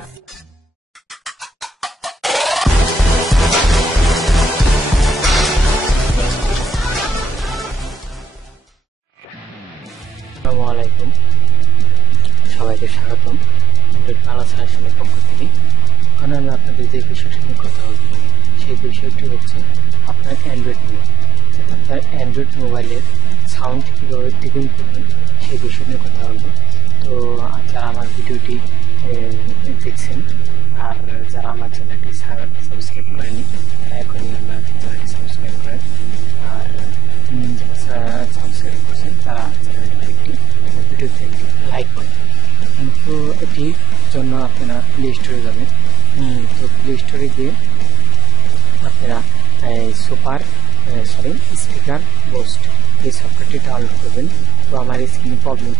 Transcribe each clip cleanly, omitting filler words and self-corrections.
আসসালামু আলাইকুম, সবাইকে স্বাগতম আমাদের বাংলা সাজেশনের পক্ষ থেকে। এখন আমি আপনাদের যে বিষয়টি নিয়ে কথা বলব সেই বিষয়টি হচ্ছে আপনার অ্যান্ড্রয়েড মোবাইল। আপনার অ্যান্ড্রয়েড মোবাইলের সাউন্ড কীভাবে দ্বিগুণ করবেন সেই বিষয় নিয়ে কথা বলব। তো যারা আমার ভিডিওটি দেখছেন আর যারা আমার চ্যানেলটি সাবস্ক্রাইব করেনি তারা এখনই আমার চ্যানেলটি সাবস্ক্রাইব করেন, আর যারা সাবস্ক্রাইব করছেন তারা চ্যানেলটি একটি ভিডিওতে একটি লাইক করেন। তো এটির জন্য আপনারা প্লে স্টোরে যাবেন। তো প্লে স্টোরে গিয়ে আপনারা স্পিকার বুস্ট এই সফটওয়্যারটি ডাউনলোড করবেন। তো আমার স্ক্রিনে প্রবলেম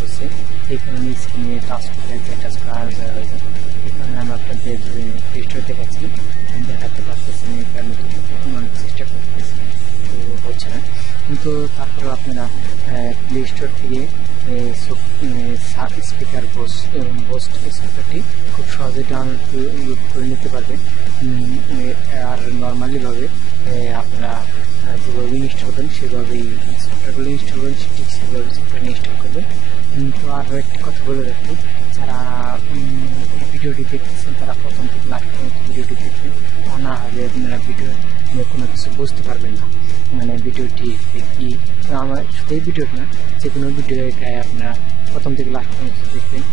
হচ্ছে, এই কারণে স্ক্রিনে টাচ করলে টাচ করা যায়। এই কারণে আমি আপনাদের প্লে স্টোরে দেখাচ্ছি, দেখাতে পারতেছি না, এই কারণে অনেক চেষ্টা করতেছি তো হচ্ছে না। কিন্তু তারপরেও আপনারা প্লে স্টোর থেকে স্পিকার বুস্ট এই সফটওয়্যারটি খুব সহজে ডাউনলোড করে নিতে পারবেন। আর নর্মালিভাবে আপনারা যেভাবে ইনস্টল করেন সেভাবেই সফটওয়্যারগুলো ইনস্টল করেন, সেভাবে সফটওয়্যার ইনস্টল করবেন। তো আরও একটি কথা বলে রাখি, যারা এই ভিডিওটি দেখতেছেন তারা প্রথম থেকে লাস্ট পর্যন্ত ভিডিওটি দেখবেন, তা না হলে আপনারা ভিডিও কোনো কিছু বুঝতে পারবেন না। মানে ভিডিওটি দেখি আমার শুধু এই ভিডিওটা না, যে কোনো ভিডিও গায়ে আপনারা প্রথম থেকে লাস্ট পর্যন্ত দেখবেন।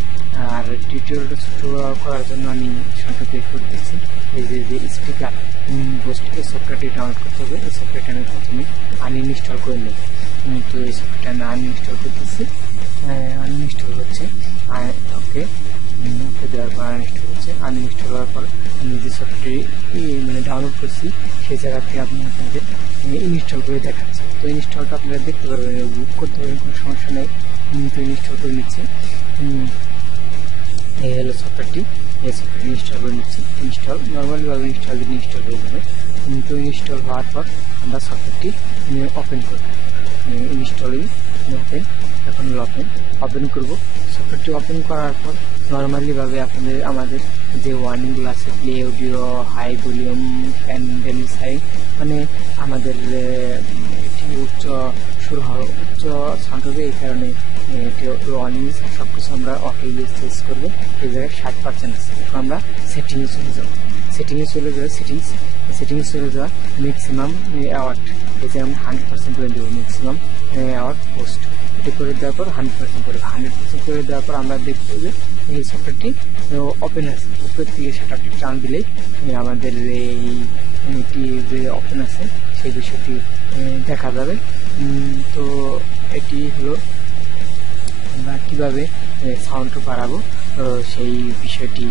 আর টিউটোরিয়ালটা ছোটো করার জন্য আমি সংক্ষেপে করতেছি। এই যে স্পিকার বুস্ট এই সফটওয়্যারটি ডাউনলোড করতে হবে। এই সফটওয়্যারটি আমি প্রথমে আনইনস্টল করে নেব। তো এই সফটওয়্যারটা আমি আনইনস্টল করতেছি, আনইনস্টল হচ্ছে ওকে দেওয়ার পর আনইনস্টল হচ্ছে। আনইনস্টল হওয়ার পর আমি যে সফটওয়্যারটি মানে ডাউনলোড করছি সেই জায়গা থেকে আপনি আপনাদের ইনস্টল করে দেখাচ্ছি। তো ইনস্টলটা আপনারা দেখতে পারবেন, বুক করতে পারবেন, কোনো সমস্যা নেই। তো ইনস্টল করে নিচ্ছি, এই হলো সফটওয়্যারটি। এই সফটওয়্যারটি ইনস্টল করে নিচ্ছি। নর্মালিভাবে ইনস্টল হয়ে যাবে। তো ইনস্টল হওয়ার পর আমরা সফটওয়্যারটি ওপেন করব। ইনস্টলিং এখন ওপেন করব। সফটওয়্যারটি ওপেন করার পর নর্মালিভাবে আমাদের যে ওয়ার্নিংগুলো আছে, প্লে অডিও, হাই ভলিউম, প্যান্ডেল সাইজ, মানে আমাদের এটি উচ্চ সাউন্ড হবে। এই কারণে ওয়ার্নিং সব কিছু আমরা অটো ইউজ চেঞ্জ করবো। এই জায়গায় 60% আছে। এখন আমরা সেটিংয়ে চলে যাবো। সেটিংয়ে চলে যাওয়া ম্যাক্সিমাম অ্যাওয়ার্ড, এই যে আমরা 100% করে দেবো। ম্যাক্সিমাম অ্যাওয়ার্ড পোস্ট এটি করে দেওয়ার পর 100% করে 100% করে দেওয়ার পর আমরা দেখতে হবে এই সফটওয়্যারটি ওপেন আছে। উপরের থেকে শাটারটি টান দিলেই আমাদের এইটি যে ওপেন আছে সেই বিষয়টি দেখা যাবে। তো এটি হলো আমরা কীভাবে সাউন্ড বাড়াবো সেই বিষয়টি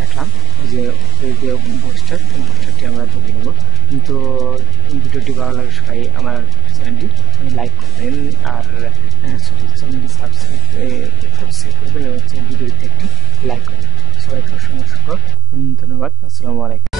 দেখলাম। যে বুস্টারটি আমরা দেখে নেব। তো ভিডিওটি ভালো লাগে সবাই আমার চ্যানেলটি লাইক করবেন, আর চ্যানেলটি সাবস্ক্রাইব করবেন এবং ভিডিওটি একটি লাইক করবেন। সবাইকে অসংখ্য ধন্যবাদ। আসসালামু আলাইকুম।